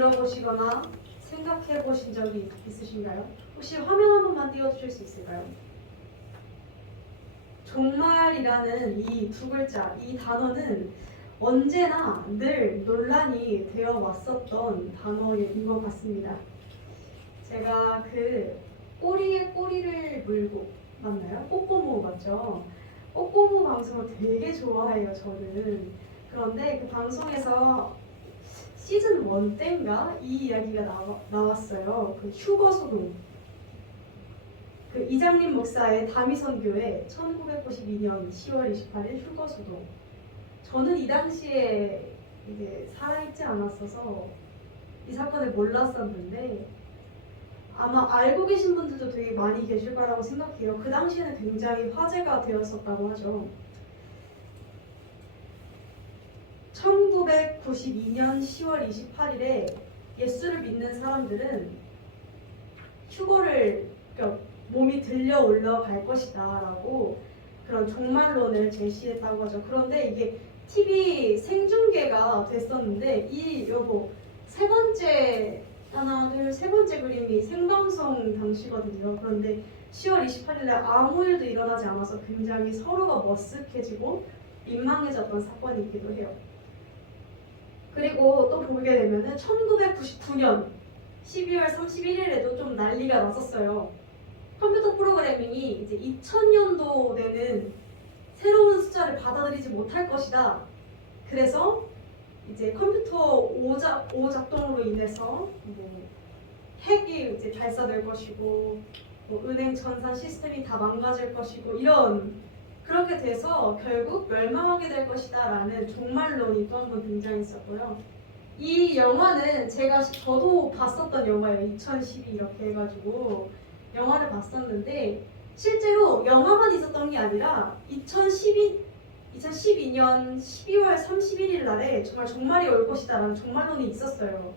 들어보시거나 생각해 보신 적이 있으신가요? 혹시 화면 한 번만 띄워주실 수 있을까요? 종말이라는 이 두 글자, 이 단어는 언제나 늘 논란이 되어 왔었던 단어인 것 같습니다. 제가 그 꼬리에 꼬리를 물고 맞나요? 꼬꼬무 맞죠? 꼬꼬무 방송을 되게 좋아해요, 저는. 그런데 그 방송에서 시즌 1 때인가 이 이야기가 나왔어요. 그 휴거소동. 그 이장림 목사의 다미선교회 1992년 10월 28일 휴거소동. 저는 이 당시에 이제 살아있지 않았어서 이 사건을 몰랐었는데 아마 알고 계신 분들도 되게 많이 계실 거라고 생각해요. 그 당시에는 굉장히 화제가 되었었다고 하죠. 1992년 10월 28일에 예수를 믿는 사람들은 휴거를 몸이 들려 올라갈 것이다 라고 그런 종말론을 제시했다고 하죠. 그런데 이게 TV 생중계가 됐었는데 이 세 번째 세 번째 그림이 생방송 당시거든요. 그런데 10월 28일에 아무 일도 일어나지 않아서 굉장히 서로가 머쓱해지고 민망해졌던 사건이기도 해요. 그리고 또 보게 되면은 1999년 12월 31일에도 좀 난리가 났었어요. 컴퓨터 프로그래밍이 이제 2000년도에는 새로운 숫자를 받아들이지 못할 것이다. 그래서 이제 컴퓨터 오작동으로 인해서 핵이 이제 발사될 것이고 은행 전산 시스템이 다 망가질 것이고 이런 그렇게 돼서 결국 멸망하게 될 것이다 라는 종말론이 또 한 번 등장했었고요. 이 영화는 저도 봤었던 영화예요. 2012 이렇게 해가지고 영화를 봤었는데 실제로 영화만 있었던 게 아니라 2012년 12월 31일 날에 정말 종말이 올 것이다 라는 종말론이 있었어요.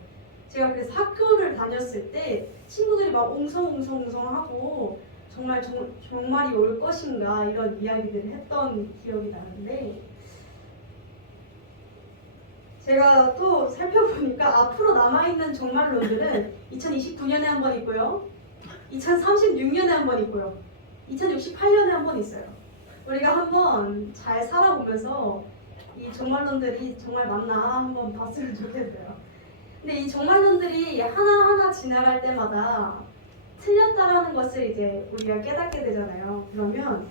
제가 그래서 학교를 다녔을 때 친구들이 막 웅성웅성하고 정말 종말이 올 것인가 이런 이야기들을 했던 기억이 나는데 제가 또 살펴보니까 앞으로 남아있는 종말론들은 2029년에 한 번 있고요. 2036년에 한 번 있고요. 2068년에 한 번 있어요. 우리가 한번 잘 살아보면서 이 종말론들이 정말 맞나 한번 봤으면 좋겠어요. 근데 이 종말론들이 하나하나 지나갈 때마다 틀렸다라는 것을 이제 우리가 깨닫게 되잖아요. 그러면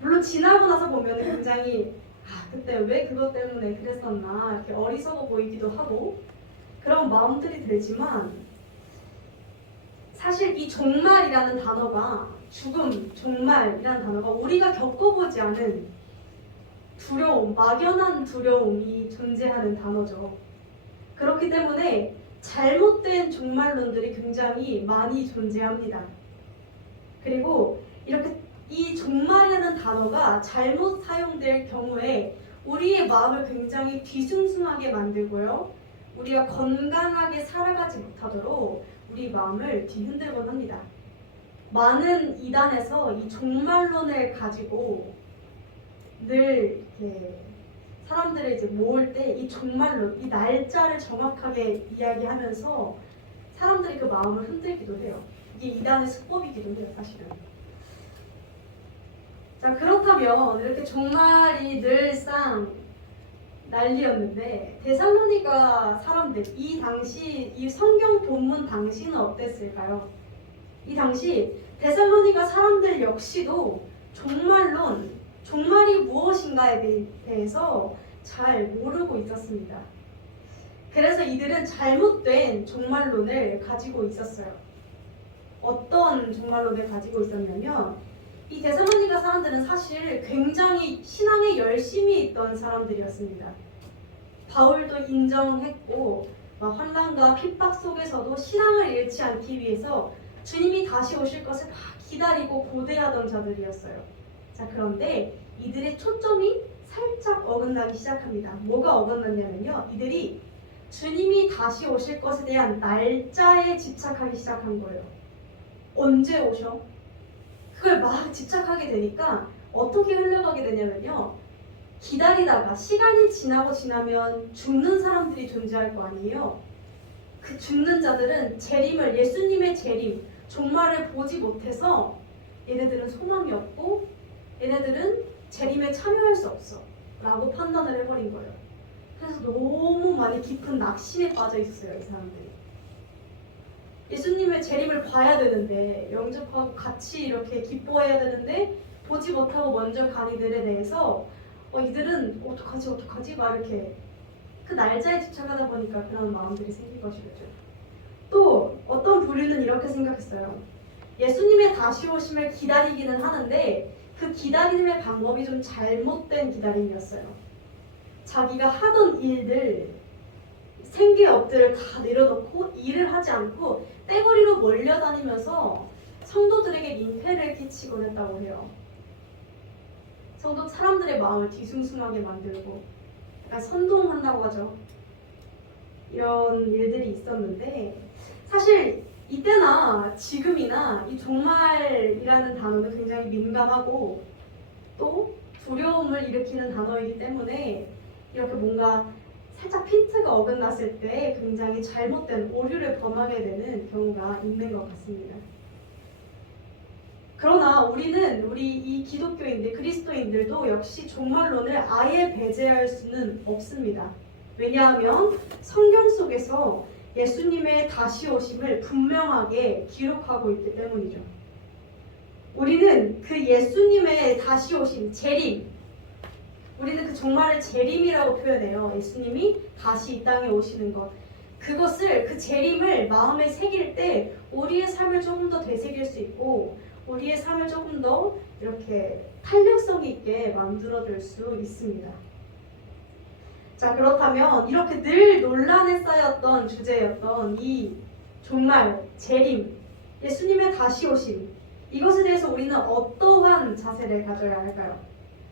물론 지나고 나서 보면 굉장히 그때 왜 그것 때문에 그랬었나 이렇게 어리석어 보이기도 하고 그런 마음들이 들지만 사실 이 종말이라는 단어가 죽음, 종말이라는 단어가 우리가 겪어보지 않은 두려움, 막연한 두려움이 존재하는 단어죠. 그렇기 때문에 잘못된 종말론들이 굉장히 많이 존재합니다. 그리고 이렇게 이 종말이라는 단어가 잘못 사용될 경우에 우리의 마음을 굉장히 뒤숭숭하게 만들고요. 우리가 건강하게 살아가지 못하도록 우리 마음을 뒤흔들곤 합니다. 많은 이단에서 이 종말론을 가지고 늘 이렇게 사람들을 이제 모을 때 이 종말론, 이 날짜를 정확하게 이야기하면서 사람들이 그 마음을 흔들기도 해요. 이게 이단의 수법이기도 해요, 사실은. 자, 그렇다면 이렇게 종말이 늘상 난리였는데 데살로니가 사람들, 이 당시 이 성경 본문 당시는 어땠을까요? 이 당시 데살로니가 사람들 역시도 종말이 무엇인가에 대해서 잘 모르고 있었습니다. 그래서 이들은 잘못된 종말론을 가지고 있었어요. 어떤 종말론을 가지고 있었냐면 이 데살로니가 사람들은 사실 굉장히 신앙에 열심히 있던 사람들이었습니다. 바울도 인정했고 환난과 핍박 속에서도 신앙을 잃지 않기 위해서 주님이 다시 오실 것을 막 기다리고 고대하던 자들이었어요. 자, 그런데 이들의 초점이 살짝 어긋나기 시작합니다. 뭐가 어긋났냐면요. 이들이 주님이 다시 오실 것에 대한 날짜에 집착하기 시작한 거예요. 언제 오셔? 그걸 막 집착하게 되니까 어떻게 흘러가게 되냐면요. 기다리다가 시간이 지나면 죽는 사람들이 존재할 거 아니에요. 그 죽는 자들은 예수님의 재림, 종말을 보지 못해서 얘네들은 소망이 없고 얘네들은 재림에 참여할 수 없어 라고 판단을 해버린 거예요. 그래서 너무 많이 깊은 낙심에 빠져 있었어요, 이 사람들이. 예수님의 재림을 봐야 되는데, 영접하고 같이 이렇게 기뻐해야 되는데 보지 못하고 먼저 간 이들에 대해서 이들은 어떡하지 막 이렇게 그 날짜에 집착하다 보니까 그런 마음들이 생긴 것이겠죠. 또 어떤 부류는 이렇게 생각했어요. 예수님의 다시 오심을 기다리기는 하는데 그 기다림의 방법이 좀 잘못된 기다림이었어요. 자기가 하던 일들, 생계업들을 다 내려놓고 일을 하지 않고 떼거리로 몰려다니면서 성도들에게 민폐를 끼치곤 했다고 해요. 사람들의 마음을 뒤숭숭하게 만들고 약간 선동한다고 하죠. 이런 일들이 있었는데 사실 이때나 지금이나 이 종말이라는 단어는 굉장히 민감하고 또 두려움을 일으키는 단어이기 때문에 이렇게 뭔가 살짝 핀트가 어긋났을 때 굉장히 잘못된 오류를 범하게 되는 경우가 있는 것 같습니다. 그러나 우리 이 기독교인들, 그리스도인들도 역시 종말론을 아예 배제할 수는 없습니다. 왜냐하면 성경 속에서 예수님의 다시 오심을 분명하게 기록하고 있기 때문이죠. 우리는 그 예수님의 다시 오심, 재림, 우리는 그 종말을 재림이라고 표현해요. 예수님이 다시 이 땅에 오시는 것. 그 재림을 마음에 새길 때 우리의 삶을 조금 더 되새길 수 있고 우리의 삶을 조금 더 이렇게 탄력성 있게 만들어줄 수 있습니다. 자, 그렇다면 이렇게 늘 논란에 쌓였던 주제였던 이 종말, 재림, 예수님의 다시 오심, 이것에 대해서 우리는 어떠한 자세를 가져야 할까요?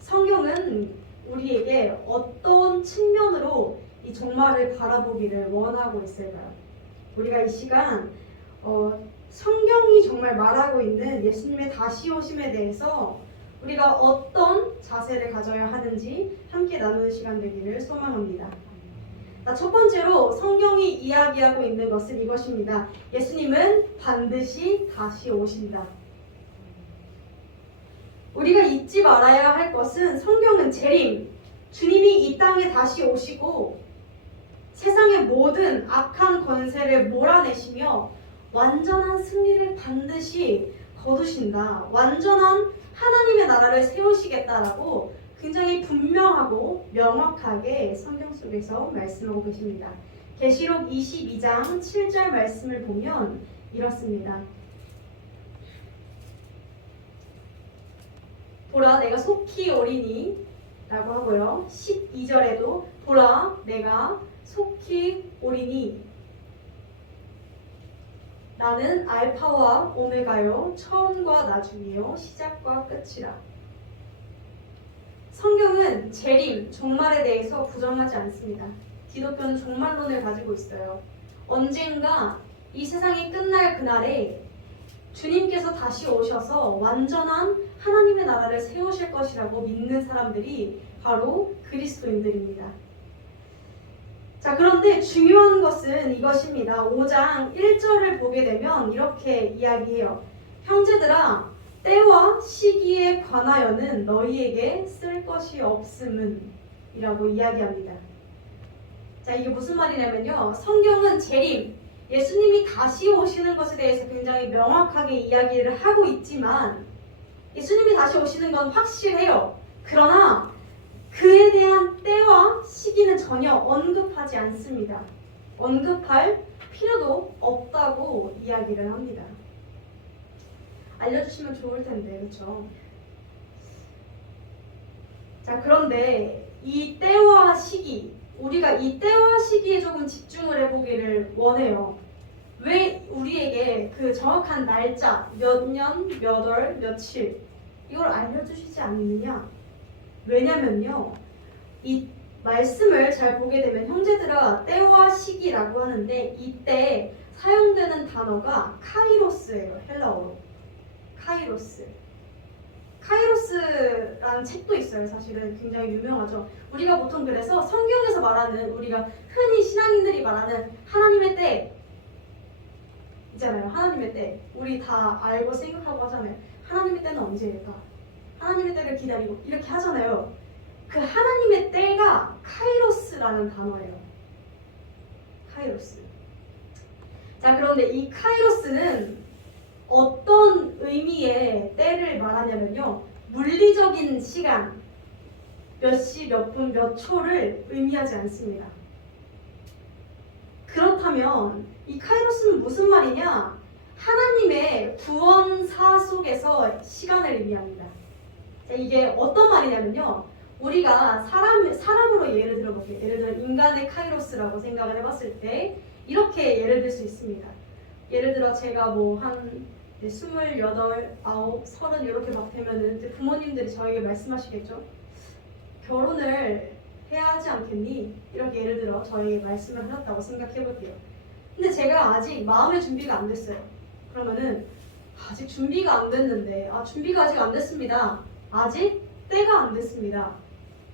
성경은 우리에게 어떤 측면으로 이 종말을 바라보기를 원하고 있을까요? 우리가 이 시간 성경이 정말 말하고 있는 예수님의 다시 오심에 대해서 우리가 어떤 자세를 가져야 하는지 함께 나누는 시간 되기를 소망합니다. 첫 번째로 성경이 이야기하고 있는 것은 이것입니다. 예수님은 반드시 다시 오신다. 우리가 잊지 말아야 할 것은 성경은 재림, 주님이 이 땅에 다시 오시고 세상의 모든 악한 권세를 몰아내시며 완전한 승리를 반드시 거두신다. 완전한 하나님의 나라를 세우시겠다라고 굉장히 분명하고 명확하게 성경 속에서 말씀하고 계십니다. 계시록 22장 7절 말씀을 보면 이렇습니다. 보라 내가 속히 오리니 라고 하고요. 12절에도 보라 내가 속히 오리니 나는 알파와 오메가요 처음과 나중이요 시작과 끝이라. 성경은 재림, 종말에 대해서 부정하지 않습니다. 기독교는 종말론을 가지고 있어요. 언젠가 이 세상이 끝날 그날에 주님께서 다시 오셔서 완전한 하나님의 나라를 세우실 것이라고 믿는 사람들이 바로 그리스도인들입니다. 자, 그런데 중요한 것은 이것입니다. 5장 1절을 보게 되면 이렇게 이야기해요. 형제들아, 때와 시기에 관하여는 너희에게 쓸 것이 없음은 이라고 이야기합니다. 자, 이게 무슨 말이냐면요. 성경은 재림, 예수님이 다시 오시는 것에 대해서 굉장히 명확하게 이야기를 하고 있지만 예수님이 다시 오시는 건 확실해요. 그러나 그에 대한 때와 시기는 전혀 언급하지 않습니다. 언급할 필요도 없다고 이야기를 합니다. 알려주시면 좋을 텐데, 그렇죠? 자, 그런데 이 때와 시기, 우리가 이 때와 시기에 조금 집중을 해보기를 원해요. 왜 우리에게 그 정확한 날짜, 몇 년, 몇 월, 며칠 이걸 알려주시지 않느냐? 왜냐면요, 이 말씀을 잘 보게 되면 형제들아 때와 시기라고 하는데 이때 사용되는 단어가 카이로스예요. 헬라어로 카이로스라는 책도 있어요. 사실은 굉장히 유명하죠. 우리가 보통 그래서 성경에서 말하는, 우리가 흔히 신앙인들이 말하는 하나님의 때, 있잖아요. 하나님의 때. 우리 다 알고 생각하고 하잖아요. 하나님의 때는 언제일까? 하나님의 때를 기다리고 이렇게 하잖아요. 그 하나님의 때가 카이로스라는 단어예요. 카이로스. 자, 그런데 이 카이로스는 어떤 의미의 때를 말하냐면요. 물리적인 시간, 몇 시, 몇 분, 몇 초를 의미하지 않습니다. 그렇다면 이 카이로스는 무슨 말이냐? 하나님의 구원사 속에서 시간을 의미합니다. 자, 이게 어떤 말이냐면요. 우리가 사람으로 예를 들어볼게요. 예를 들어 인간의 카이로스라고 생각을 해봤을 때 이렇게 예를 들 수 있습니다. 예를 들어 제가 뭐 한 28, 9, 30 이렇게 막 되면은 이제 부모님들이 저에게 말씀하시겠죠. 결혼을 해야 하지 않겠니? 이렇게 예를 들어 저에게 말씀을 하셨다고 생각해 볼게요. 근데 제가 아직 마음의 준비가 안 됐어요. 그러면은 아직 준비가 안 됐는데 준비가 아직 안 됐습니다. 아직 때가 안 됐습니다.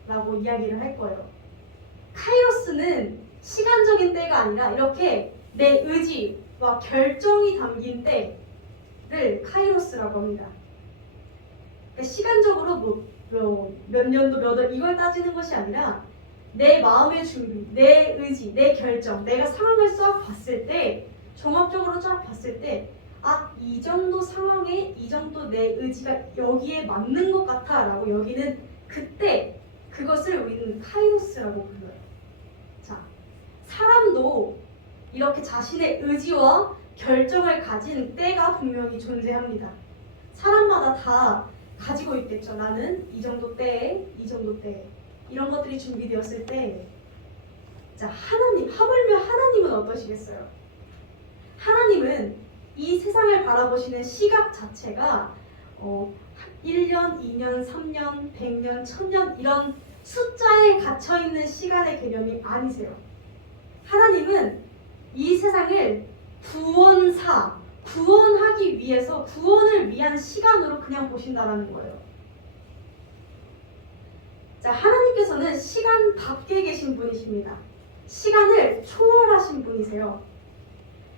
라고 이야기를 할 거예요. 카이로스는 시간적인 때가 아니라 이렇게 내 의지와 결정이 담긴 때를 카이로스라고 합니다. 그러니까 시간적으로 몇 년도 몇 월 이걸 따지는 것이 아니라 내 마음의 준비, 내 의지, 내 결정, 내가 상황을 쫙 봤을 때 종합적으로 쫙 봤을 때 이 정도 상황에 이 정도 내 의지가 여기에 맞는 것 같아 라고 여기는 그때 그것을 우리는 카이로스라고 불러요. 자, 사람도 이렇게 자신의 의지와 결정을 가진 때가 분명히 존재합니다. 사람마다 다 가지고 있겠죠. 나는 이 정도 때에 이 정도 때에 이런 것들이 준비되었을 때 자, 하물며 하나님은 어떠시겠어요? 하나님은 이 세상을 바라보시는 시각 자체가 1년, 2년, 3년, 100년, 1000년 이런 숫자에 갇혀있는 시간의 개념이 아니세요. 하나님은 이 세상을 구원하기 위해서 구원을 위한 시간으로 그냥 보신다라는 거예요. 자, 하나님께서는 시간 밖에 계신 분이십니다. 시간을 초월하신 분이세요.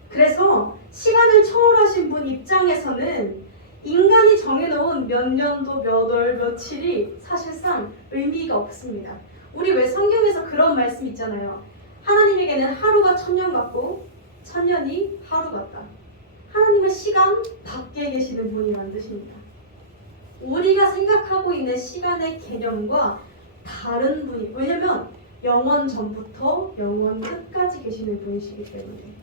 그래서 시간을 초월하신 분 입장에서는 인간이 정해놓은 몇 년도, 몇 월, 며칠이 사실상 의미가 없습니다. 우리 왜 성경에서 그런 말씀 있잖아요. 하나님에게는 하루가 1000년 같고 1000년이 하루 같다. 하나님은 시간 밖에 계시는 분이라는 뜻입니다. 우리가 생각하고 있는 시간의 개념과 다른 분이, 왜냐면 영원 전부터 영원 끝까지 계시는 분이시기 때문에.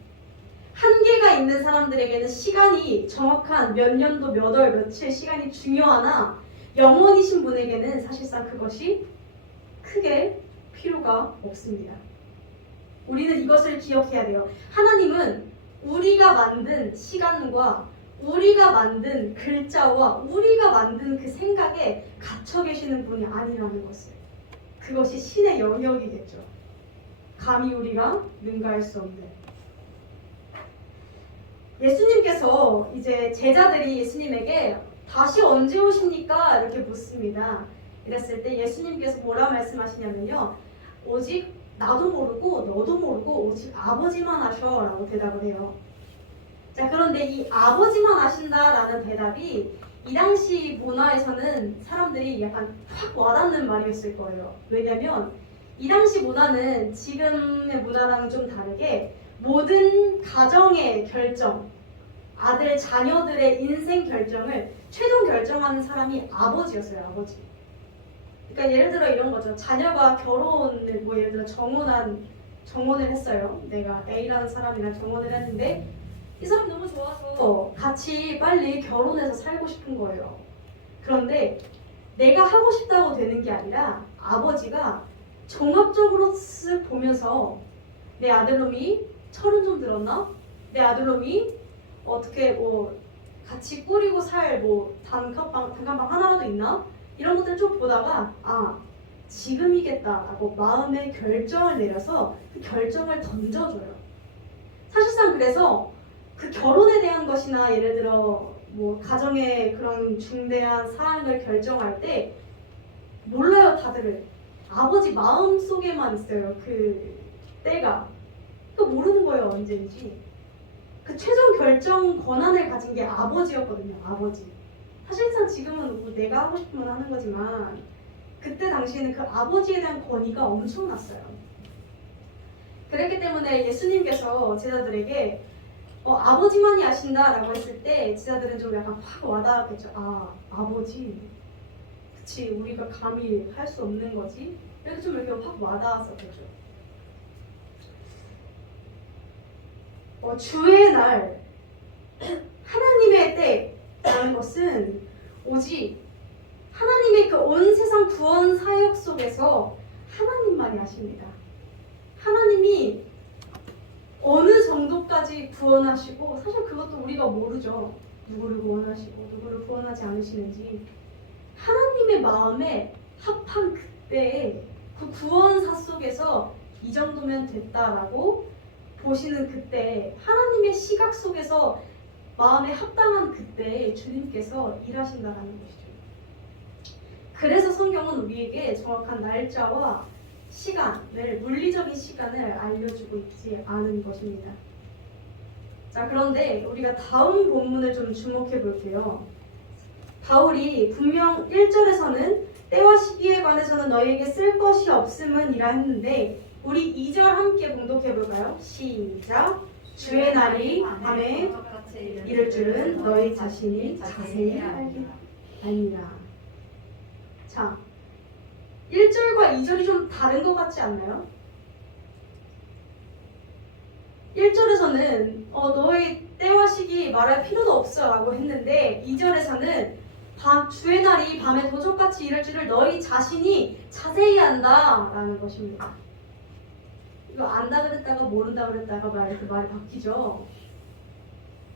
한계가 있는 사람들에게는 시간이 정확한 몇 년도 몇 월 며칠 시간이 중요하나 영원이신 분에게는 사실상 그것이 크게 필요가 없습니다. 우리는 이것을 기억해야 돼요. 하나님은 우리가 만든 시간과 우리가 만든 글자와 우리가 만든 그 생각에 갇혀 계시는 분이 아니라는 것을. 그것이 신의 영역이겠죠. 감히 우리가 능가할 수 없는. 예수님께서 이제 제자들이 예수님에게 다시 언제 오십니까? 이렇게 묻습니다. 이랬을 때 예수님께서 뭐라 말씀하시냐면요. 오직 나도 모르고 너도 모르고 오직 아버지만 아셔 라고 대답을 해요. 자, 그런데 이 아버지만 아신다라는 대답이 이 당시 문화에서는 사람들이 약간 확 와닿는 말이었을 거예요. 왜냐면 이 당시 문화는 지금의 문화랑은 좀 다르게 모든 가정의 결정, 아들, 자녀들의 인생 결정을 최종 결정하는 사람이 아버지였어요. 아버지. 그러니까 예를 들어 이런 거죠. 자녀가 결혼을 예를 들어 정혼을 했어요. 내가 A라는 사람이랑 정혼을 했는데 이 사람 너무 좋아서 같이 빨리 결혼해서 살고 싶은 거예요. 그런데 내가 하고 싶다고 되는 게 아니라 아버지가 종합적으로 쓱 보면서 내 아들놈이 철은 좀 들었나? 내 아들놈이 어떻게 같이 꾸리고 살 단칸방 하나라도 있나? 이런 것들 좀 보다가 지금이겠다라고 마음의 결정을 내려서 그 결정을 던져줘요. 사실상 그래서 그 결혼에 대한 것이나 예를 들어 가정의 그런 중대한 사항을 결정할 때 몰라요. 다들 아버지 마음 속에만 있어요. 그 때가 또 모르는 거예요. 언제인지. 그 최종 결정 권한을 가진 게 아버지였거든요. 아버지. 사실상 지금은 뭐 내가 하고 싶으면 하는 거지만 그때 당시에는 그 아버지에 대한 권위가 엄청났어요. 그랬기 때문에 예수님께서 제자들에게 아버지만이 아신다라고 했을 때 제자들은 좀 약간 확 와닿았겠죠. 아, 아버지. 그치, 우리가 감히 할 수 없는 거지. 이렇게 좀 이렇게 확 와닿았었겠죠. 주의 날, 하나님의 때라는 것은 오직 하나님의 그 온 세상 구원 사역 속에서 하나님만이 아십니다. 하나님이 어느 정도까지 구원하시고, 사실 그것도 우리가 모르죠. 누구를 구원하시고 누구를 구원하지 않으시는지. 하나님의 마음에 합한 그때에 그 구원사 속에서 이 정도면 됐다라고 보시는 그때, 하나님의 시각 속에서 마음에 합당한 그때에 주님께서 일하신다라는 것이죠. 그래서 성경은 우리에게 정확한 날짜와 시간을, 물리적인 시간을 알려주고 있지 않은 것입니다. 자, 그런데 우리가 다음 본문을 좀 주목해 볼게요. 바울이 분명 1절에서는 때와 시기에 관해서는 너희에게 쓸 것이 없음은 이라 했는데, 우리 2절 함께 봉독해 볼까요? 시작! 주의 날이 밤에 이를 줄은 너희 자신이 자세히 알리라. 자, 1절과 2절이 좀 다른 것 같지 않나요? 1절에서는 너의 때와 시기 말할 필요도 없어 라고 했는데, 2절에서는 주의 날이 밤에 도적같이 이를 줄을 너희 자신이 자세히 안다 라는 것입니다. 이거 안다 그랬다가 모른다 그랬다가 말이 바뀌죠.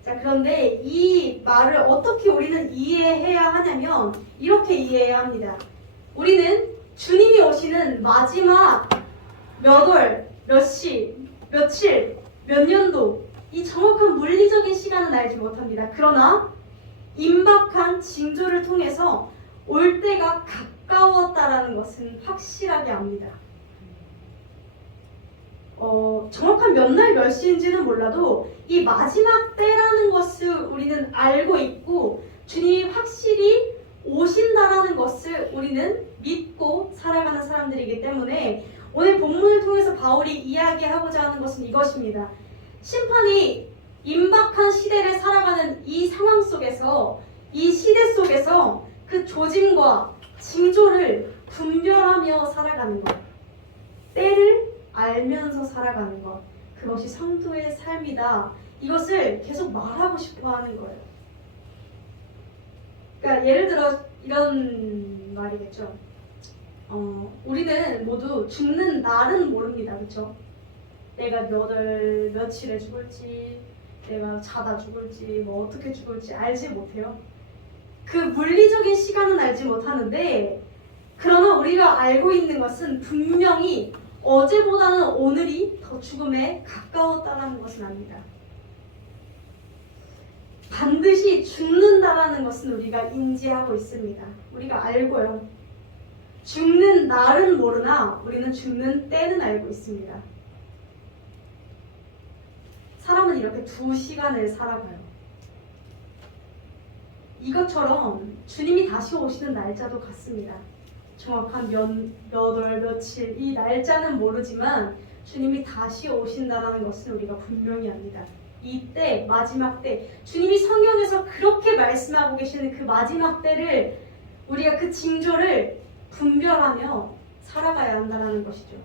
자, 그런데 이 말을 어떻게 우리는 이해해야 하냐면 이렇게 이해해야 합니다. 우리는 주님이 오시는 마지막 몇 월, 몇 시, 며칠, 몇 년도, 이 정확한 물리적인 시간은 알지 못합니다. 그러나 임박한 징조를 통해서 올 때가 가까웠다라는 것은 확실하게 압니다. 정확한 몇 날 몇 시인지는 몰라도 이 마지막 때라는 것을 우리는 알고 있고, 주님이 확실히 오신다라는 것을 우리는 믿고 살아가는 사람들이기 때문에 오늘 본문을 통해서 바울이 이야기하고자 하는 것은 이것입니다. 심판이 임박한 시대를 살아가는 이 상황 속에서, 이 시대 속에서 그 조짐과 징조를 분별하며 살아가는 것, 때를 알면서 살아가는 것, 그것이 성도의 삶이다. 이것을 계속 말하고 싶어 하는 거예요. 그러니까 예를 들어 이런 말이겠죠. 우리는 모두 죽는 날은 모릅니다. 그렇죠? 내가 몇 월 며칠에 죽을지, 내가 자다 죽을지, 뭐 어떻게 죽을지 알지 못해요. 그 물리적인 시간은 알지 못하는데, 그러나 우리가 알고 있는 것은 분명히 어제보다는 오늘이 더 죽음에 가까웠다는 것은 압니다. 반드시 죽는다라는 것은 우리가 인지하고 있습니다. 우리가 알고요. 죽는 날은 모르나 우리는 죽는 때는 알고 있습니다. 사람은 이렇게 2시간을 살아가요. 이것처럼 주님이 다시 오시는 날짜도 같습니다. 정확한 몇 월, 며칠, 이 날짜는 모르지만 주님이 다시 오신다는 것을 우리가 분명히 압니다. 이때, 마지막 때, 주님이 성경에서 그렇게 말씀하고 계시는 그 마지막 때를, 우리가 그 징조를 분별하며 살아가야 한다는 것이죠.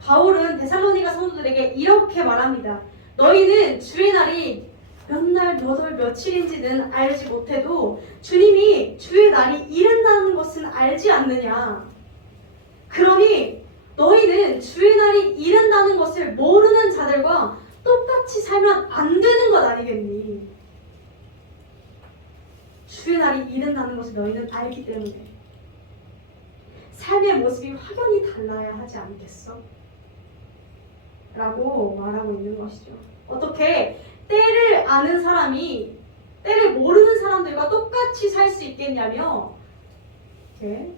바울은 데살로니가 성도들에게 이렇게 말합니다. 너희는 주의 날이 몇 날, 몇 월, 며칠인지는 알지 못해도 주님이 주의 날이 이른다는 것은 알지 않느냐. 그러니 너희는 주의 날이 이른다는 것을 모르는 자들과 똑같이 살면 안 되는 것 아니겠니? 주의 날이 이른다는 것을 너희는 알기 때문에 삶의 모습이 확연히 달라야 하지 않겠어? 라고 말하고 있는 것이죠. 어떻게 때를 아는 사람이 때를 모르는 사람들과 똑같이 살 수 있겠냐며 이렇게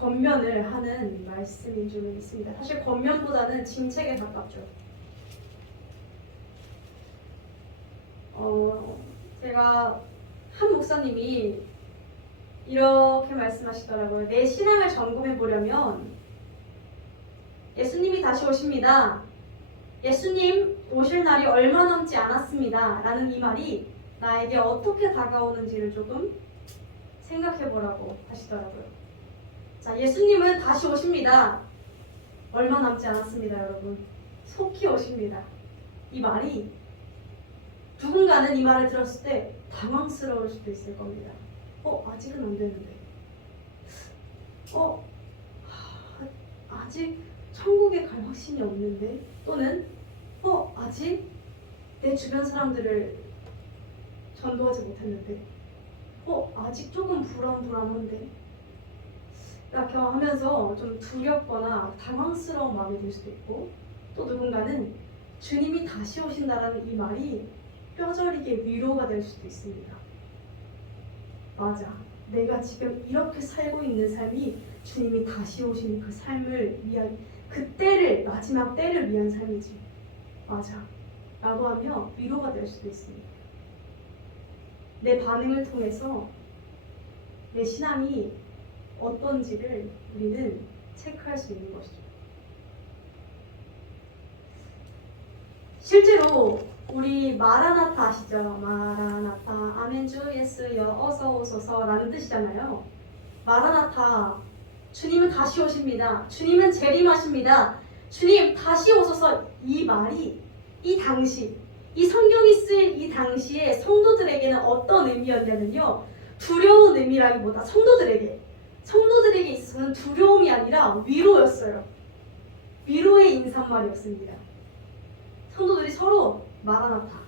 권면을 하는 말씀인 줄 믿습니다. 사실 권면보다는 징책에 가깝죠. 제가 한 목사님이 이렇게 말씀하시더라고요. 내 신앙을 점검해 보려면 예수님이 다시 오십니다. 예수님 오실 날이 얼마 남지 않았습니다. 라는 이 말이 나에게 어떻게 다가오는지를 조금 생각해 보라고 하시더라고요. 자, 예수님은 다시 오십니다. 얼마 남지 않았습니다, 여러분. 속히 오십니다. 이 말이 누군가는 이 말을 들었을 때 당황스러울 수도 있을 겁니다. 아직은 안 되는데. 아직 천국에 갈 확신이 없는데. 또는 아직 내 주변 사람들을 전도하지 못했는데. 아직 조금 불안한데. 이렇게 하면서 좀 두렵거나 당황스러운 마음이 들 수도 있고, 또 누군가는 주님이 다시 오신다라는 이 말이 뼈저리게 위로가 될 수도 있습니다. 맞아. 내가 지금 이렇게 살고 있는 삶이 주님이 다시 오신 그 삶을 위한, 그 때를, 마지막 때를 위한 삶이지. 맞아. 라고 하며 위로가 될 수도 있습니다. 내 반응을 통해서 내 신앙이 어떤지를 우리는 체크할 수 있는 것이죠. 실제로 우리 마라나타 아시죠? 마라나타, 아멘 주 예수여 어서 오소서 라는 뜻이잖아요. 마라나타, 주님은 다시 오십니다. 주님은 재림하십니다. 주님 다시 오소서. 이 말이 이 당시, 이 성경이 쓰인 이 당시에 성도들에게는 어떤 의미였냐면요, 두려운 의미라기보다 성도들에게 있어서는 두려움이 아니라 위로였어요. 위로의 인사말이었습니다. 성도들이 서로 마라나타,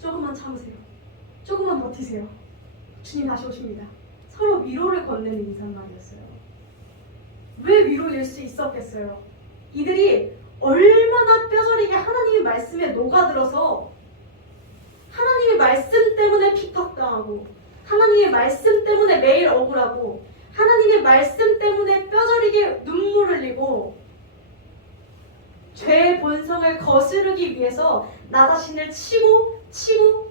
조금만 참으세요, 조금만 버티세요, 주님 다시 오십니다. 서로 위로를 건네는 인사말이었어요. 왜 위로일 수 있었겠어요? 이들이 얼마나 뼈저리게 하나님의 말씀에 녹아들어서 하나님의 말씀 때문에 핍박당하고, 하나님의 말씀 때문에 매일 억울하고, 하나님의 말씀 때문에 뼈저리게 눈물 흘리고, 죄의 본성을 거스르기 위해서 나 자신을 치고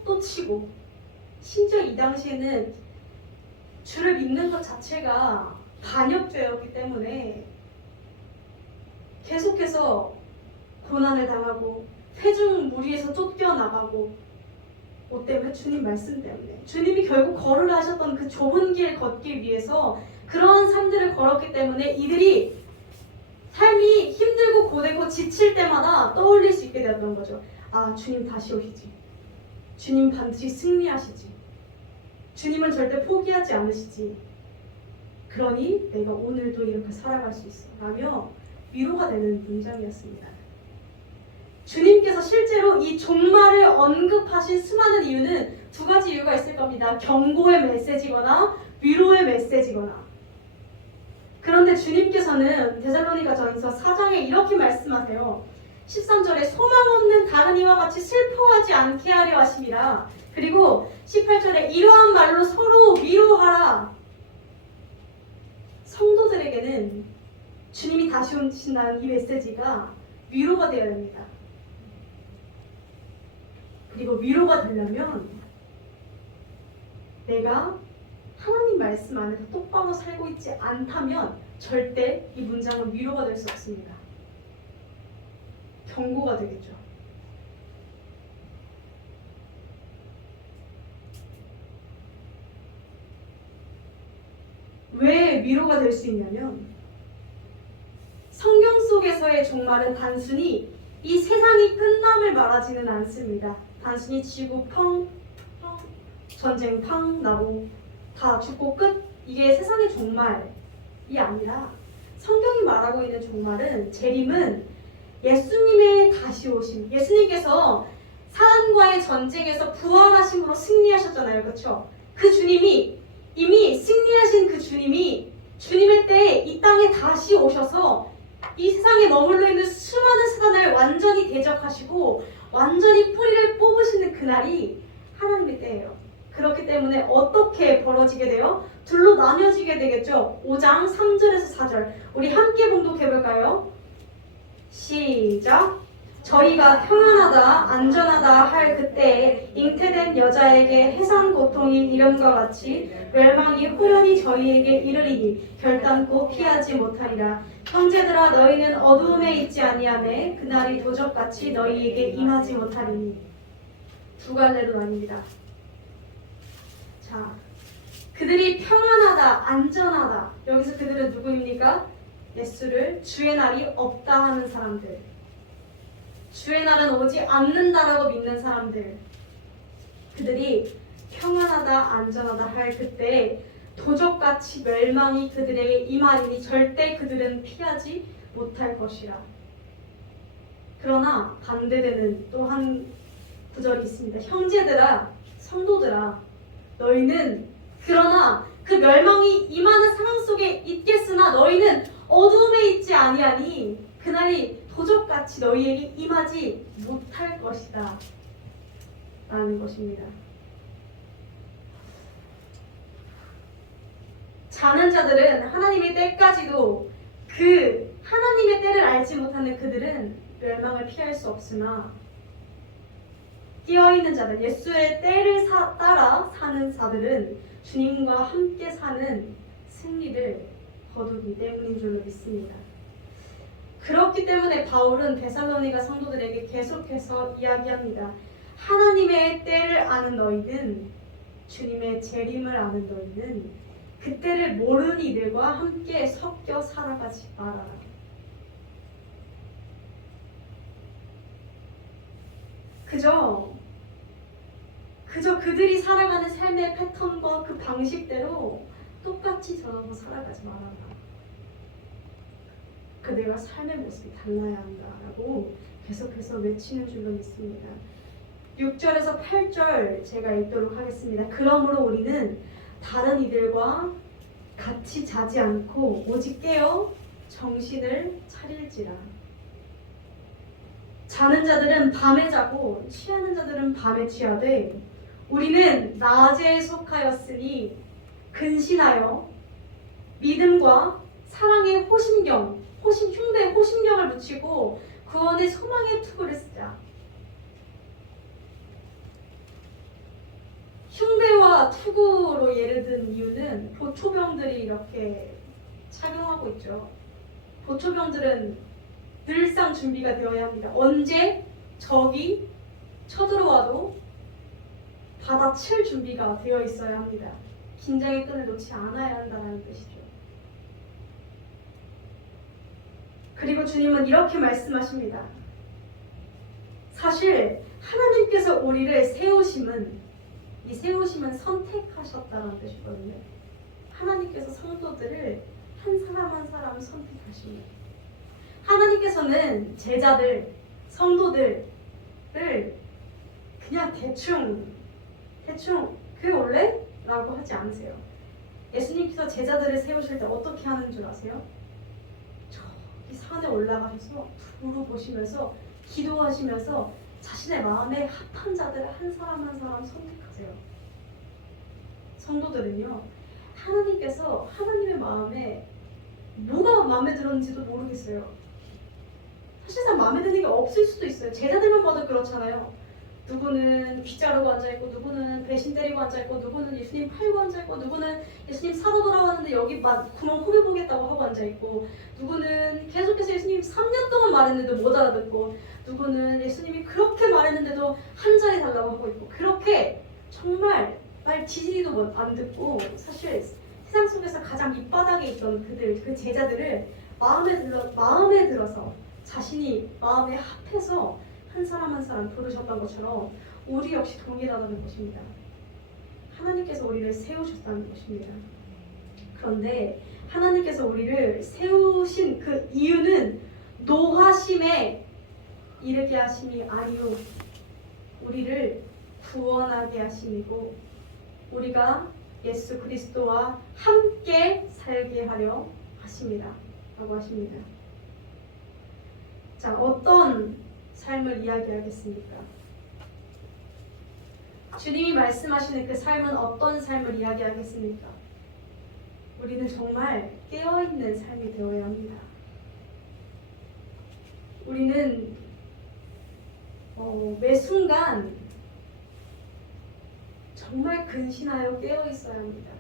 또 치고, 심지어 이 당시에는 주를 믿는 것 자체가 반역죄였기 때문에 계속해서 고난을 당하고 회중 무리에서 쫓겨나가고, 뭐 때문에? 주님 말씀 때문에. 주님이 결국 걸으라 하셨던 그 좁은 길 걷기 위해서 그런 삶들을 걸었기 때문에 이들이 삶이 힘들고 고되고 지칠 때마다 떠올릴 수 있게 되었던 거죠. 주님 다시 오시지. 주님 반드시 승리하시지. 주님은 절대 포기하지 않으시지. 그러니 내가 오늘도 이렇게 살아갈 수 있어. 라며 위로가 되는 문장이었습니다. 주님께서 실제로 이 종말을 언급하신 수많은 이유는 두 가지 이유가 있을 겁니다. 경고의 메시지거나 위로의 메시지거나. 그런데 주님께서는 데살로니가전서 4장에 이렇게 말씀하세요. 13절에 소망 없는 다른 이와 같이 슬퍼하지 않게 하려 하심이라. 그리고 18절에 이러한 말로 서로 위로하라. 성도들에게는 주님이 다시 오신다는 이 메시지가 위로가 되어야 됩니다. 그리고 위로가 되려면 내가 하나님 말씀 안에서 똑바로 살고 있지 않다면 절대 이 문장은 위로가 될 수 없습니다. 경고가 되겠죠. 왜 위로가 될 수 있냐면, 성경 속에서의 종말은 단순히 이 세상이 끝남을 말하지는 않습니다. 단순히 지구 전쟁 나고 다 죽고 끝, 이게 세상의 종말이 아니라 성경이 말하고 있는 종말은, 재림은 예수님의 다시 오심. 예수님께서 사단과의 전쟁에서 부활하심으로 승리하셨잖아요. 그렇죠? 그 주님이, 이미 승리하신 그 주님이 주님의 때에 이 땅에 다시 오셔서 이 세상에 머물러 있는 수많은 사단을 완전히 대적하시고 완전히 뿌리를 뽑으시는 그날이 하나님의 때예요. 그렇기 때문에 어떻게 벌어지게 돼요? 둘로 나뉘어지게 되겠죠. 5장 3절에서 4절 우리 함께 봉독해 볼까요? 시작! 저희가 평안하다, 안전하다 할 그때에 잉태된 여자에게 해산 고통이 이름과 같이 멸망이 호련히 저희에게 이르리니 결단코 피하지 못하리라. 형제들아 너희는 어두움에 있지 아니하매 그날이 도적같이 너희에게 임하지 못하리니. 두 갈래로 나뉩니다. 자, 그들이 평안하다, 안전하다. 여기서 그들은 누구입니까? 예수를 주의 날이 없다 하는 사람들. 주의 날은 오지 않는다라고 믿는 사람들. 그들이 평안하다, 안전하다 할 그때 도적같이 멸망이 그들에게 임하리니 절대 그들은 피하지 못할 것이라. 그러나 반대되는 또 한 구절이 있습니다. 형제들아, 성도들아, 너희는 그러나 그 멸망이 임하는 상황 속에 있겠으나 너희는 어두움에 있지 아니하니 그날이 도적같이 너희에게 임하지 못할 것이다 라는 것입니다. 자는 자들은 하나님의 때까지도 그 하나님의 때를 알지 못하는 그들은 멸망을 피할 수 없으나 깨어있는 자들, 예수의 때를 따라 사는 자들은 주님과 함께 사는 승리를 거두기 때문인 줄로 믿습니다. 그렇기 때문에 바울은 데살로니가 성도들에게 계속해서 이야기합니다. 하나님의 때를 아는 너희는, 주님의 재림을 아는 너희는 그 때를 모르는 이들과 함께 섞여 살아가지 말아라. 그저 그들이 살아가는 삶의 패턴과 그 방식대로 똑같이 저하고 살아가지 말아라. 그들과 삶의 모습이 달라야 한다라고 계속해서 외치는 줄로 믿습니다. 6절에서 8절 제가 읽도록 하겠습니다. 그러므로 우리는 다른 이들과 같이 자지 않고 오직 깨어 정신을 차릴지라. 자는 자들은 밤에 자고 취하는 자들은 밤에 취하되 우리는 낮에 속하였으니 근신하여 믿음과 사랑의 흉대에 호심경을 붙이고 구원의 소망의 투구를 쓰자. 흉배와 투구로 예를 든 이유는 보초병들이 이렇게 착용하고 있죠. 보초병들은 늘상 준비가 되어야 합니다. 언제 적이 쳐들어와도 받아칠 준비가 되어 있어야 합니다. 긴장의 끈을 놓지 않아야 한다는 뜻이죠. 그리고 주님은 이렇게 말씀하십니다. 사실 하나님께서 우리를 세우심은 이 세우심은 선택하셨다는 뜻이거든요. 하나님께서 성도들을 한 사람 한 사람 선택하십니다. 하나님께서는 제자들, 성도들을 그냥 대충 그게 원래? 라고 하지 않으세요. 예수님께서 제자들을 세우실 때 어떻게 하는 줄 아세요? 저기 산에 올라가셔서 두루 보시면서 기도하시면서 자신의 마음에 합한 자들을 한 사람 한 사람 선택하세요. 성도들은요, 하나님께서 하나님의 마음에 뭐가 마음에 들었는지도 모르겠어요. 사실상 마음에 드는 게 없을 수도 있어요. 제자들만 봐도 그렇잖아요. 누구는 귀 자르고 앉아있고, 누구는 배신 때리고 앉아있고, 누구는 예수님 팔고 앉아있고, 누구는 예수님 사러 돌아왔는데 여기 구멍 호려보겠다고 하고 앉아있고, 누구는 계속해서 예수님 3년 동안 말했는데도 못 알아듣고, 누구는 예수님이 그렇게 말했는데도 한 자리 달라고 하고 있고, 그렇게 정말 말 지지리도 안 듣고 사실 세상 속에서 가장 밑바닥에 있던 그 제자들을 마음에 들어서 자신이 마음에 합해서 한 사람 한 사람 부르셨던 것처럼 우리 역시 동일하다는 것입니다. 하나님께서 우리를 세우셨다는 것입니다. 그런데 하나님께서 우리를 세우신 그 이유는 노하심에 이르게 하심이 아니요, 우리를 구원하게 하심이고 우리가 예수 그리스도와 함께 살게 하려 하심이라 라고 하십니다. 자, 어떤 삶을 이야기하겠습니까? 주님이 말씀하시는 그 삶은 어떤 삶을 이야기하겠습니까? 우리는 정말 깨어있는 삶이 되어야 합니다. 우리는 매 순간 정말 근신하여 깨어 있어야 합니다.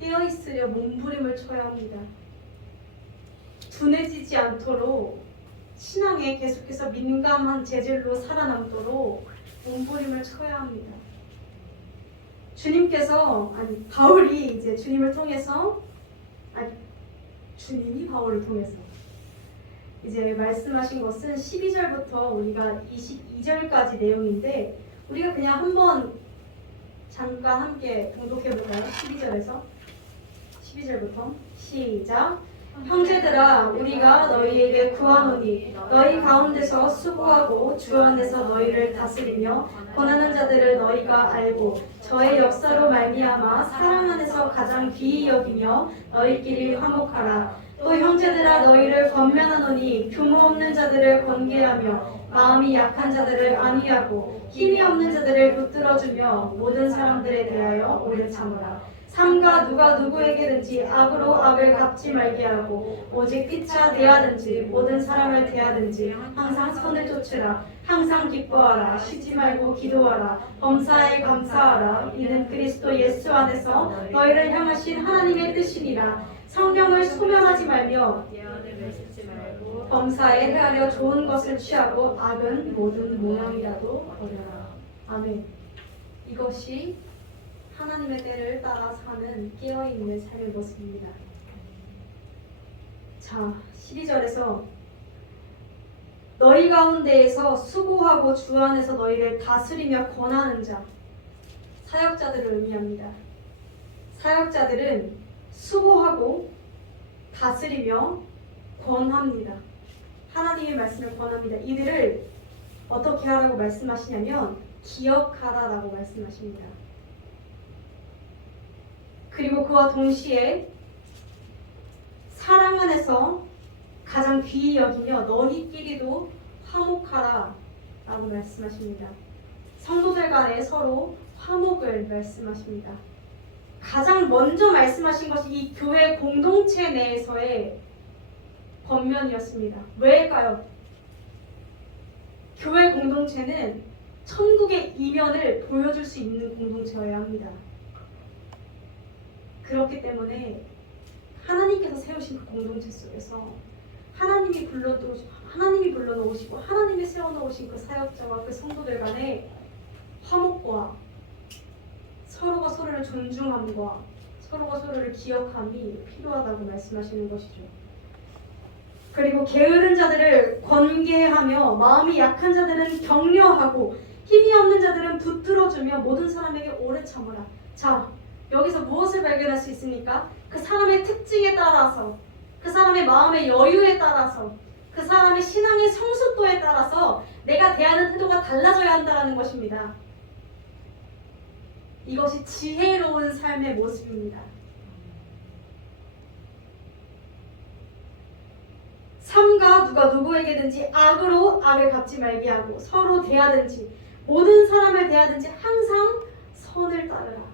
깨어 있으려 몸부림을 쳐야 합니다. 둔해지지 않도록 신앙에 계속해서 민감한 재질로 살아남도록 몸부림을 쳐야 합니다. 바울이 이제 주님을 통해서, 주님이 바울을 통해서 이제 말씀하신 것은 12절부터 우리가 22절까지 내용인데, 우리가 그냥 한번 잠깐 함께 동독해볼까요? 12절부터 시작. 형제들아, 우리가 너희에게 구하노니 너희 가운데서 수고하고 주 안에서 너희를 다스리며 권하는 자들을 너희가 알고 저의 역사로 말미암아 사랑 안에서 가장 귀히 여기며 너희끼리 화목하라. 또 형제들아, 너희를 권면하노니 규모 없는 자들을 권계하며 마음이 약한 자들을 안위하고 힘이 없는 자들을 붙들어주며 모든 사람들에 대하여 오래 참으라. 삼가 누가 누구에게든지 악으로 악을 갚지 말게 하고 오직 피차 대하든지 모든 사람을 대하든지 항상 선을 좇으라. 항상 기뻐하라. 쉬지 말고 기도하라. 범사에 감사하라. 이는 그리스도 예수 안에서 너희를 향하신 하나님의 뜻이니라. 성령을 소멸하지 말며 범사에 헤아려 좋은 것을 취하고 악은 모든 모양이라도 버려라. 아멘. 이것이 하나님의 때를 따라 사는 깨어있는 삶의 모습입니다. 자, 12절에서 너희 가운데에서 수고하고 주 안에서 너희를 다스리며 권하는 자, 사역자들을 의미합니다. 사역자들은 수고하고 다스리며 권합니다. 하나님의 말씀을 권합니다. 이들을 어떻게 하라고 말씀하시냐면 기억하라라고 말씀하십니다. 그리고 그와 동시에 사랑 안에서 가장 귀히 여기며 너희끼리도 화목하라 라고 말씀하십니다. 성도들 간에 서로 화목을 말씀하십니다. 가장 먼저 말씀하신 것이 이 교회 공동체 내에서의 권면이었습니다. 왜일까요? 교회 공동체는 천국의 이면을 보여줄 수 있는 공동체여야 합니다. 그렇기 때문에 하나님께서 세우신 그 공동체 속에서 하나님이 불러놓으시고 하나님이 세워놓으신 그 사역자와 그 성도들 간의 화목과 서로가 서로를 존중함과 서로가 서로를 기억함이 필요하다고 말씀하시는 것이죠. 그리고 게으른 자들을 권계하며 마음이 약한 자들은 격려하고 힘이 없는 자들은 붙들어주며 모든 사람에게 오래 참으라. 자, 여기서 무엇을 발견할 수 있습니까? 그 사람의 특징에 따라서, 그 사람의 마음의 여유에 따라서, 그 사람의 신앙의 성숙도에 따라서 내가 대하는 태도가 달라져야 한다는 것입니다. 이것이 지혜로운 삶의 모습입니다. 삼가 누가 누구에게든지 악으로 악을 갚지 말게 하고 서로 대하든지 모든 사람을 대하든지 항상 선을 따르라.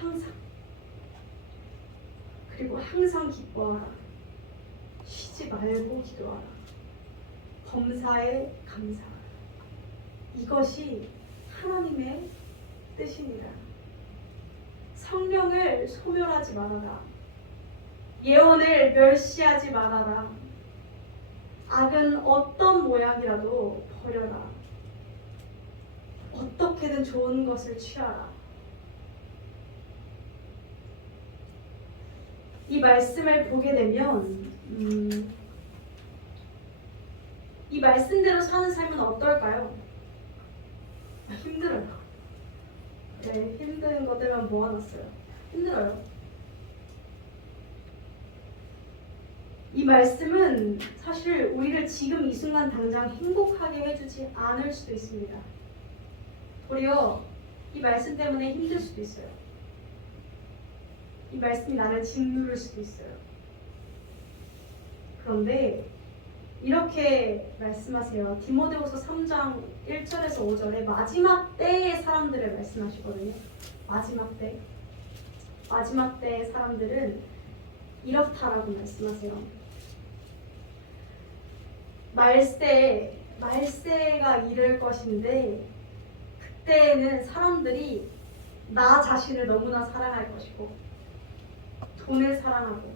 항상. 그리고 항상 기뻐하라. 쉬지 말고 기도하라. 범사에 감사하라. 이것이 하나님의 뜻입니다. 성령을 소멸하지 말아라. 예언을 멸시하지 말아라. 악은 어떤 모양이라도 버려라. 어떻게든 좋은 것을 취하라. 이 말씀을 보게 되면 이 말씀대로 사는 삶은 어떨까요? 힘들어요. 네, 힘든 것들만 모아놨어요. 힘들어요. 이 말씀은 사실 우리를 지금 이 순간 당장 행복하게 해주지 않을 수도 있습니다. 도리어 이 말씀 때문에 힘들 수도 있어요. 이 말씀이 나를 짓누를 수도 있어요. 그런데 이렇게 말씀하세요. 디모데후서 3장 1절에서 5절에 마지막 때의 사람들을 말씀하시거든요. 마지막 때. 마지막 때의 사람들은 이렇다라고 말씀하세요. 말세 말세가 이를 것인데 그때에는 사람들이 나 자신을 너무나 사랑할 것이고 돈을 사랑하고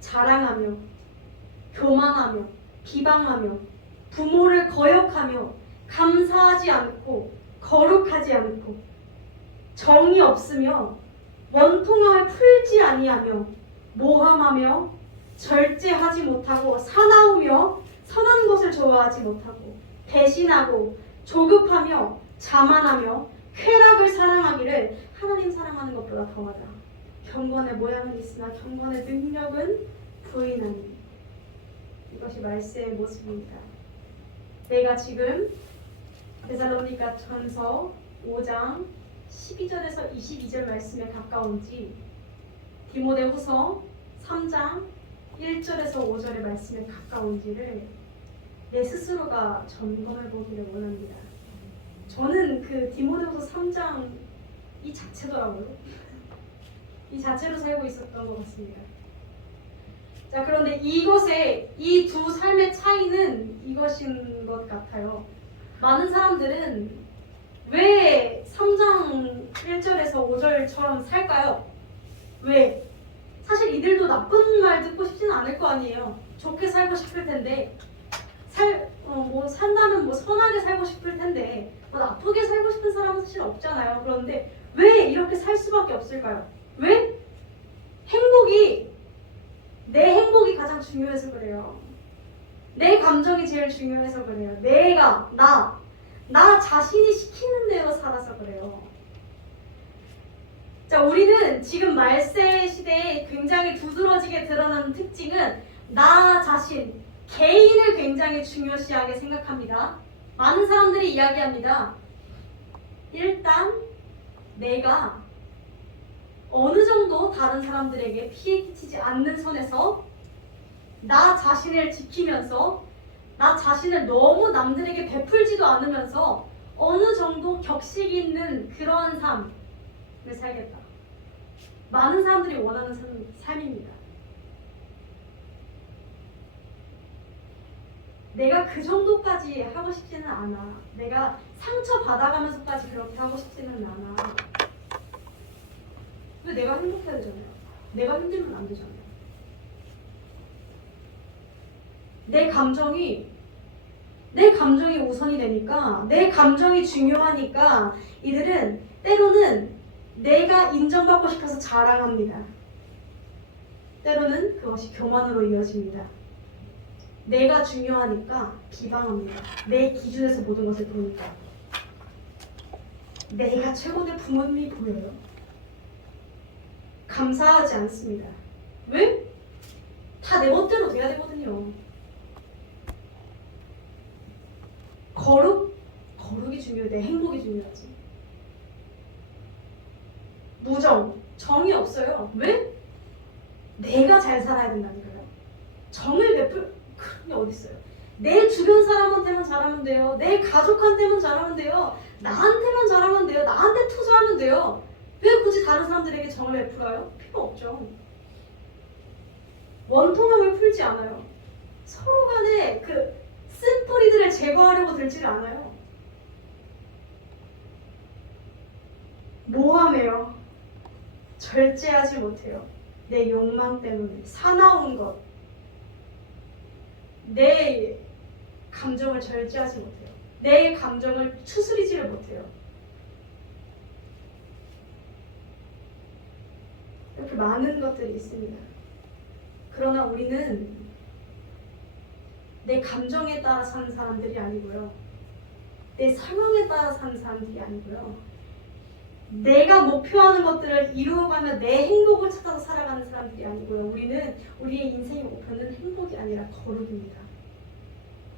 자랑하며 교만하며 비방하며 부모를 거역하며 감사하지 않고 거룩하지 않고 정이 없으며 원통함을 풀지 아니하며 모함하며 절제하지 못하고 사나우며 선한 것을 좋아하지 못하고 배신하고 조급하며 자만하며 쾌락을 사랑하기를 하나님 사랑하는 것보다 더하다. 경건의 모양은 있으나 경건의 능력은 부인하니. 이것이 말세의 모습입니다. 내가 지금 데살로니가 전서 5장 12절에서 22절 말씀에 가까운지 디모데후서 3장 1절에서 5절의 말씀에 가까운지를 내 스스로가 점검해 보기를 원합니다. 저는 그 디모데후서 3장 이 자체더라고요. 이 자체로 살고 있었던 것 같습니다. 자, 그런데 이것의 이 두 삶의 차이는 이것인 것 같아요. 많은 사람들은 왜 3장 1절에서 5절처럼 살까요? 왜? 사실 이들도 나쁜 말 듣고 싶지는 않을 거 아니에요. 좋게 살고 싶을 텐데 산다면 선하게 살고 싶을 텐데 나쁘게 살고 싶은 사람은 사실 없잖아요. 그런데 왜 이렇게 살 수밖에 없을까요? 왜? 내 행복이 가장 중요해서 그래요. 내 감정이 제일 중요해서 그래요. 나 자신이 시키는 대로 살아서 그래요. 자, 우리는 지금 말세 시대에 굉장히 두드러지게 드러나는 특징은 나 자신, 개인을 굉장히 중요시하게 생각합니다. 많은 사람들이 이야기합니다. 일단 내가 어느 정도 다른 사람들에게 피해 끼치지 않는 선에서 나 자신을 지키면서 나 자신을 너무 남들에게 베풀지도 않으면서 어느 정도 격식 있는 그런 삶을 살겠다. 많은 사람들이 원하는 삶입니다. 내가 그 정도까지 하고 싶지는 않아. 내가 상처 받아가면서까지 그렇게 하고 싶지는 않아. 왜 내가 행복해야 되잖아요. 내가 힘들면 안 되잖아요. 내 감정이 우선이 되니까, 내 감정이 중요하니까 이들은 때로는 내가 인정받고 싶어서 자랑합니다. 때로는 그것이 교만으로 이어집니다. 내가 중요하니까 비방합니다. 내 기준에서 모든 것을 보니까. 내가 최고의 부모님이 보여요. 감사하지 않습니다. 왜? 다 내 멋대로 돼야 되거든요. 거룩이 중요해. 내 행복이 중요하지. 무정, 정이 없어요. 왜? 내가 잘 살아야 된다니까요. 정을 베풀 그런 게 어딨어요. 내 주변 사람한테만 잘하면 돼요. 내 가족한테만 잘하면 돼요. 나한테만 잘하면 돼요. 나한테 투자하면 돼요. 왜 굳이 다른 사람들에게 정을 베풀어요? 필요 없죠. 원통함을 풀지 않아요. 서로 간에 그 쓴뿌리들을 제거하려고 들지를 않아요. 모함해요. 절제하지 못해요. 내 욕망 때문에 사나운 것, 내 감정을 절제하지 못해요. 내 감정을 추스리지를 못해요. 이렇게 많은 것들이 있습니다. 그러나 우리는 내 감정에 따라 사는 사람들이 아니고요. 내 상황에 따라 사는 사람들이 아니고요. 내가 목표하는 것들을 이루어가며 내 행복을 찾아서 살아가는 사람들이 아니고요. 우리의 인생의 목표는 행복이 아니라 거룩입니다.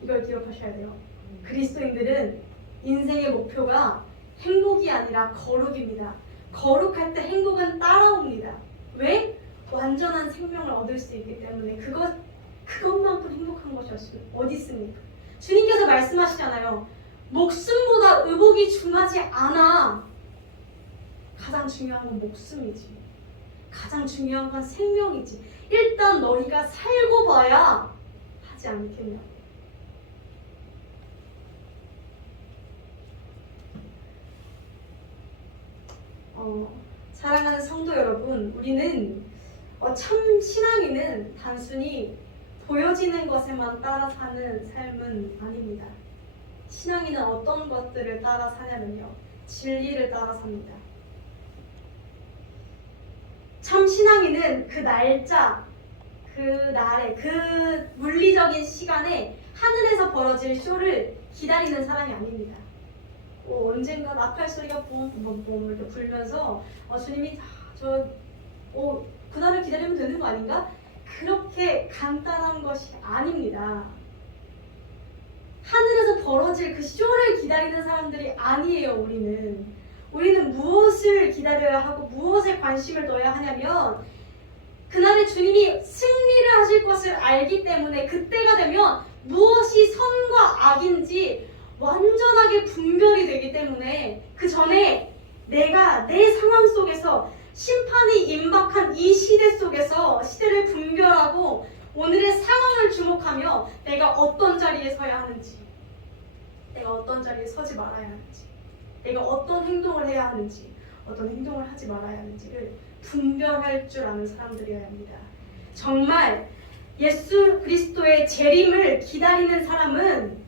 이걸 기억하셔야 돼요. 그리스도인들은 인생의 목표가 행복이 아니라 거룩입니다. 거룩할 때 행복은 따라옵니다. 왜? 완전한 생명을 얻을 수 있기 때문에 그것만큼 행복한 것이 어디 있습니까? 주님께서 말씀하시잖아요. 목숨보다 의복이 중하지 않아. 가장 중요한 건 목숨이지. 가장 중요한 건 생명이지. 일단 너희가 살고 봐야 하지 않겠냐고. 사랑하는 성도 여러분, 우리는 참 신앙인은 단순히 보여지는 것에만 따라 사는 삶은 아닙니다. 신앙인은 어떤 것들을 따라 사냐면요, 진리를 따라 삽니다. 참 신앙인은 그 날짜, 그 날에, 그 물리적인 시간에 하늘에서 벌어질 쇼를 기다리는 사람이 아닙니다. 언젠가 나팔 소리가 봄 이렇게 불면서 주님이 그날을 기다리면 되는 거 아닌가? 그렇게 간단한 것이 아닙니다. 하늘에서 벌어질 그 쇼를 기다리는 사람들이 아니에요. 우리는 무엇을 기다려야 하고 무엇에 관심을 둬야 하냐면, 그날에 주님이 승리를 하실 것을 알기 때문에 그때가 되면 무엇이 선과 악인지 완전하게 분별이 되기 때문에, 그 전에 내가 내 상황 속에서 심판이 임박한 이 시대 속에서 시대를 분별하고 오늘의 상황을 주목하며 내가 어떤 자리에 서야 하는지, 내가 어떤 자리에 서지 말아야 하는지, 내가 어떤 행동을 해야 하는지, 어떤 행동을 하지 말아야 하는지를 분별할 줄 아는 사람들이어야 합니다. 정말 예수 그리스도의 재림을 기다리는 사람은,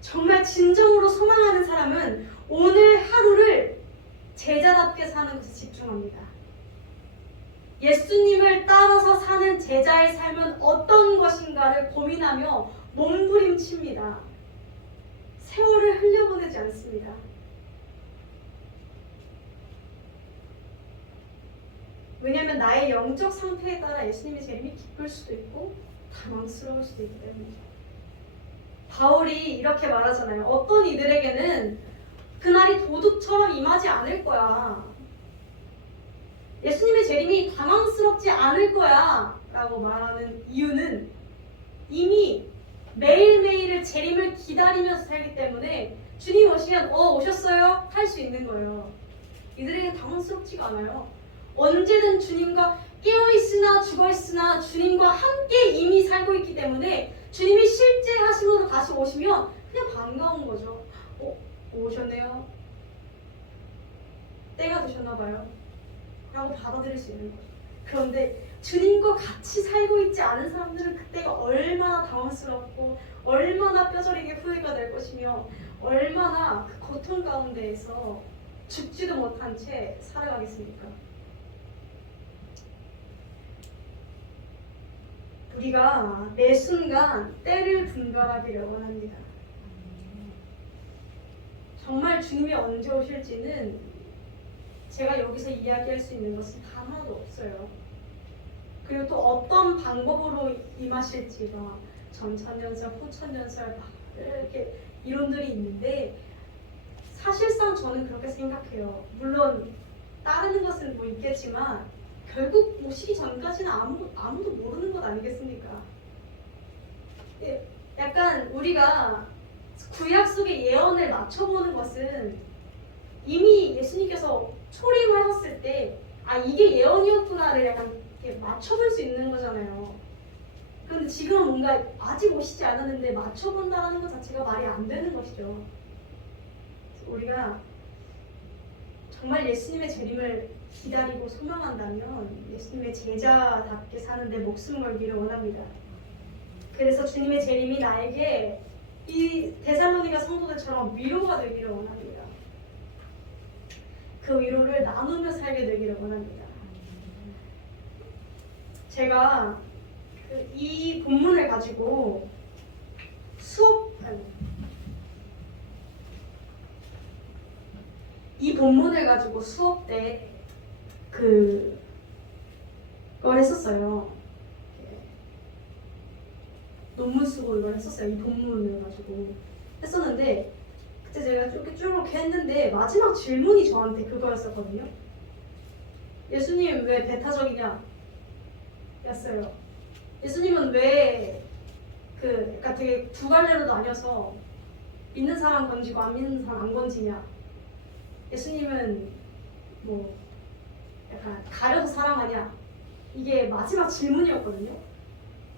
정말 진정으로 소망하는 사람은 오늘 하루를 제자답게 사는 것에 집중합니다. 예수님을 따라서 사는 제자의 삶은 어떤 것인가를 고민하며 몸부림칩니다. 세월을 흘려보내지 않습니다. 왜냐하면 나의 영적 상태에 따라 예수님의 재림이 기쁠 수도 있고 당황스러울 수도 있기 때문이죠. 바울이 이렇게 말하잖아요. 어떤 이들에게는 그날이 도둑처럼 임하지 않을 거야. 예수님의 재림이 당황스럽지 않을 거야 라고 말하는 이유는 이미 매일매일의 재림을 기다리면서 살기 때문에 주님이 오시면 오셨어요? 할 수 있는 거예요. 이들에게 당황스럽지가 않아요. 언제든 주님과 깨어있으나 죽어있으나 주님과 함께 이미 살고 있기 때문에 주님이 실제 하심으로 다시 오시면 그냥 반가운 거죠. 오셨네요. 때가 되셨나봐요. 라고 받아들일 수 있는 거죠. 그런데 주님과 같이 살고 있지 않은 사람들은 그때가 얼마나 당황스럽고 얼마나 뼈저리게 후회가 될 것이며 얼마나 그 고통 가운데에서 죽지도 못한 채 살아가겠습니까? 우리가 매 순간 때를 분별하기를 원합니다. 정말 주님이 언제 오실지는 제가 여기서 이야기할 수 있는 것은 단 하나도 없어요. 그리고 또 어떤 방법으로 임하실지가 전천년설, 후천년설 이렇게 이론들이 있는데, 사실상 저는 그렇게 생각해요. 물론 따르는 것은 있겠지만 결국 오시기 전까지는 아무도 모르는 것 아니겠습니까? 약간 우리가 구약 속의 예언을 맞춰보는 것은 이미 예수님께서 초림하셨을 때 이게 예언이었구나를 약간 맞춰볼 수 있는 거잖아요. 그런데 지금은 뭔가 아직 오시지 않았는데 맞춰본다는 것 자체가 말이 안 되는 것이죠. 우리가 정말 예수님의 재림을 기다리고 소망한다면 예수님의 제자답게 사는데 목숨 걸기를 원합니다. 그래서 주님의 재림이 나에게 이 데살로니가 성도들처럼 위로가 되기를 원합니다. 그 위로를 나누며 살게 되기를 원합니다. 제가 이 본문을 가지고 수업 때 그걸 했었어요. 논문 쓰고 이걸 했었어요. 이 본문을 가지고 했었는데, 그때 제가 쭉 했는데 마지막 질문이 저한테 그거였었거든요. 예수님 왜 배타적이냐? 였어요. 예수님은 왜 약간 되게 두 갈래로 나뉘어서 믿는 사람 건지고 안 믿는 사람 안 건지냐? 예수님은 약간 가려서 사랑하냐? 이게 마지막 질문이었거든요.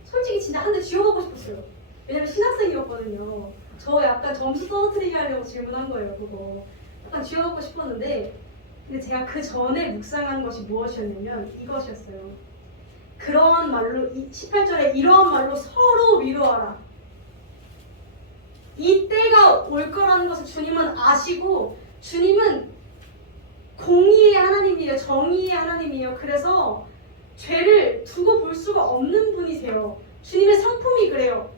솔직히 진짜 한 대 쥐어가고 싶었어요. 왜냐면 신학생이었거든요. 저 약간 점수 떨어뜨리게 하려고 질문한 거예요, 그거. 약간 쥐어먹고 싶었는데 근데 제가 그 전에 묵상한 것이 무엇이었냐면 이것이었어요. 그러한 말로 18절에 이러한 말로 서로 위로하라. 이 때가 올 거라는 것을 주님은 아시고 주님은 공의의 하나님이에요. 정의의 하나님이에요. 그래서 죄를 두고 볼 수가 없는 분이세요. 주님의 성품이 그래요.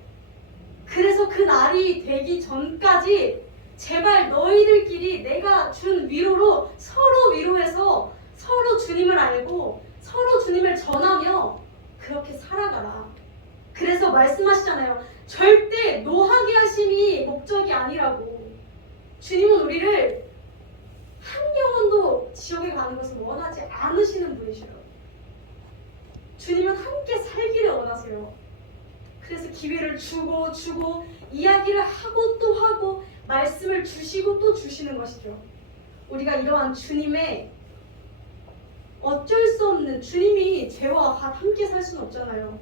그래서 그 날이 되기 전까지 제발 너희들끼리 내가 준 위로로 서로 위로해서 서로 주님을 알고 서로 주님을 전하며 그렇게 살아가라. 그래서 말씀하시잖아요. 절대 노하게 하심이 목적이 아니라고. 주님은 우리를 한 영혼도 지옥에 가는 것을 원하지 않으시는 분이셔요. 주님은 함께 살기를 원하세요. 그래서 기회를 주고 이야기를 하고 또 하고 말씀을 주시고 또 주시는 것이죠. 우리가 이러한 주님의 어쩔 수 없는, 주님이 죄와 함께 살 수는 없잖아요.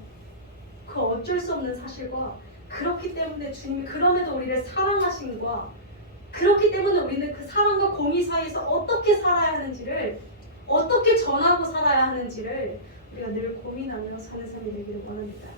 그 어쩔 수 없는 사실과 그렇기 때문에 주님이 그럼에도 우리를 사랑하신과 그렇기 때문에 우리는 그 사랑과 공의 사이에서 어떻게 살아야 하는지를, 어떻게 전하고 살아야 하는지를 우리가 늘 고민하며 사는 삶이 되기를 원합니다.